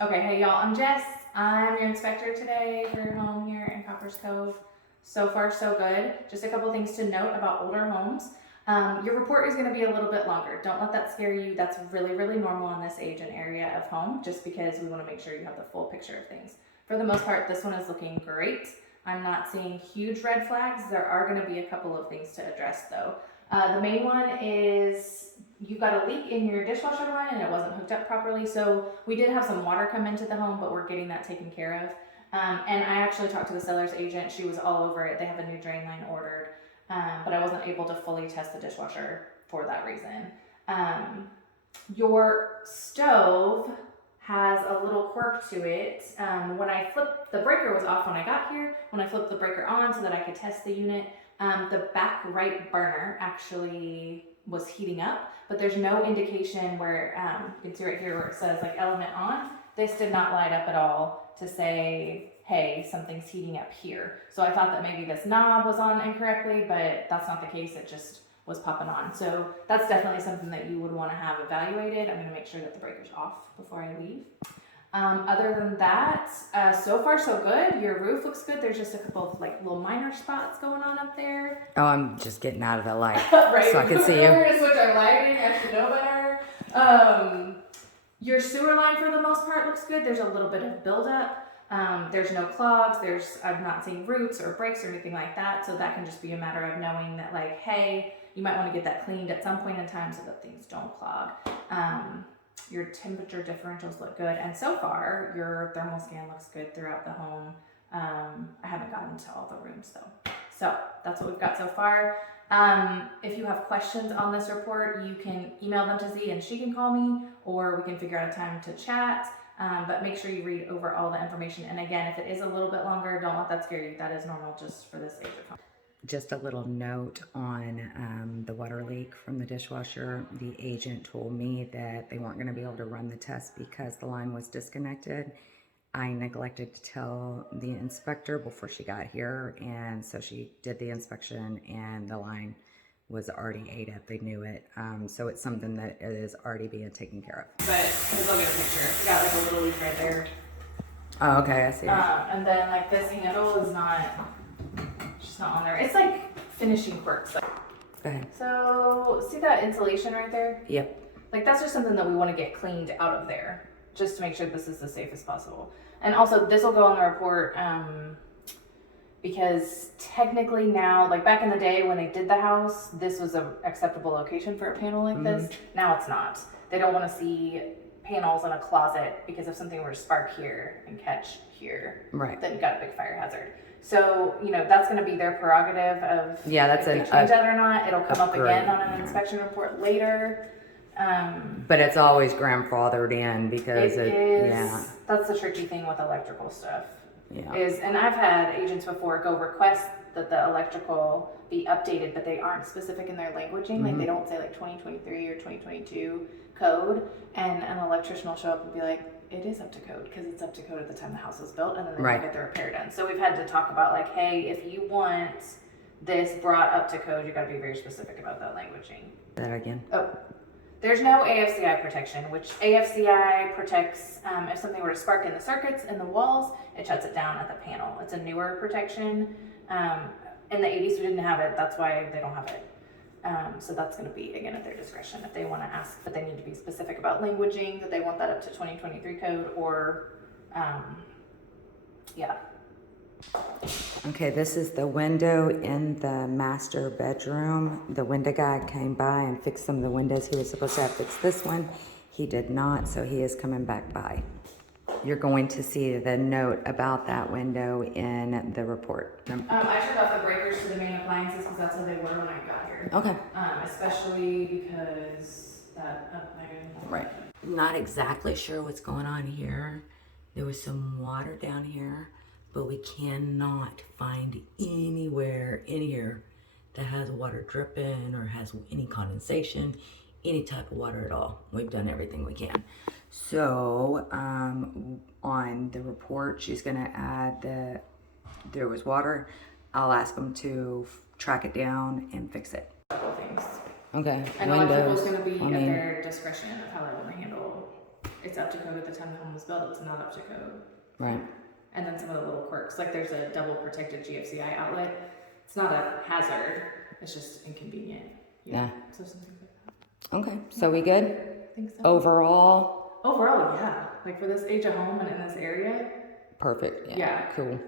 Okay, hey y'all, I'm Jess. I'm your inspector today for your home here in Coppers Cove. So far, so good. Just a couple things to note about older homes. Your report is going to be a little bit longer. Don't let that scare you. That's really, really normal in this age and area of home, just because we want to make sure you have the full picture of things. For the most part, this one is looking great. I'm not seeing huge red flags. There are going to be a couple of things to address though. The main one is you got a leak in your dishwasher line and it wasn't hooked up properly. So we did have some water come into the home, but we're getting that taken care of. And I actually talked to the seller's agent. She was all over it. They have a new drain line ordered, but I wasn't able to fully test the dishwasher for that reason. Your stove has a little quirk to it. When I flipped, the breaker was off when I got here. When I flipped the breaker on so that I could test the unit, the back right burner actually was heating up, but there's no indication where, you can see right here where it says like element on. This did not light up at all to say, hey, something's heating up here. So I thought that maybe this knob was on incorrectly, but that's not the case. It just was popping on. So that's definitely something that you would want to have evaluated. I'm going to make sure that the breaker's off before I leave. Other than that, so far so good. Your roof looks good. There's just a couple of like little minor spots going on up there. Oh, I'm just getting out of the light Right. so I can see We're you. gonna switch our lighting. I should know better. Your sewer line for the most part looks good. There's a little bit of buildup. There's no clogs. I'm not seeing roots or breaks or anything like that. So that can just be a matter of knowing that like, hey, you might want to get that cleaned at some point in time so that things don't clog. Your temperature differentials look good, and so far your thermal scan looks good throughout the home. I haven't gotten to all the rooms though. So that's what we've got so far. If you have questions on this report, you can email them to Z and she can call me, or we can figure out a time to chat. But make sure you read over all the information. And again, if it is a little bit longer, don't let that scare you. That is normal just for this age of home. Just a little note on the water leak from the dishwasher. The agent told me that they weren't going to be able to run the test because the line was disconnected. I neglected to tell the inspector before she got here, and so she did the inspection and the line was already ate up. They knew it. So it's something that is already being taken care of. But because I'll get a picture. You got like a little leak right there. Oh, okay, I see. And then like this handle is just not on there. It's like finishing quirks. Go ahead. So see that insulation right there? Yep. Like that's just something that we want to get cleaned out of there, just to make sure this is as safe as possible. And also this will go on the report, because technically now, like back in the day when they did the house, this was an acceptable location for a panel like this. Now it's not. They don't want to see panels in a closet because if something were to spark here and catch here, Right. then you got a big fire hazard. So, you know, that's going to be their prerogative of if they change that or not. It'll come up again on an inspection report later. But it's always grandfathered in because it is. Yeah. That's the tricky thing with electrical stuff. Yeah. And I've had agents before go request that the electrical be updated, but they aren't specific in their languaging. Like they don't say like 2023 or 2022 code, and an electrician will show up and be like, it is up to code because it's up to code at the time the house was built, and then they Right. get the repair done. So we've had to talk about like, hey, if you want this brought up to code, you got to be very specific about that languaging. That again. Oh, there's no AFCI protection, which AFCI protects if something were to spark in the circuits in the walls, it shuts it down at the panel. It's a newer protection. In the 80s, we didn't have it. That's why they don't have it. So that's going to be, again, at their discretion if they want to ask, but they need to be specific about languaging, that they want that up to 2023 code, or, yeah. Okay, this is the window in the master bedroom. The window guy came by and fixed some of the windows. He was supposed to have fixed this one. He did not, so he is coming back by. You're going to see the note about that window in the report. I turned off the breakers to the main appliances because that's how they were when I got here. Okay. Especially because that, Right. Not exactly sure what's going on here. There was some water down here, but we cannot find anywhere in here that has water dripping or has any condensation, any type of water at all. We've done everything we can. So on the report, she's gonna add that there was water. I'll ask them to track it down and fix it. Couple things. Okay. And electrical's gonna be at their discretion of how they want to handle it's up to code at the time the home was built. It's not up to code. Right. And then some of the little quirks, like there's a double protected GFCI outlet. It's not a hazard. It's just inconvenient. Yeah. So some things like that. Okay. So we good? I think so. Overall? Overall, yeah. Like for this age of home and in this area. Perfect. Yeah. Cool.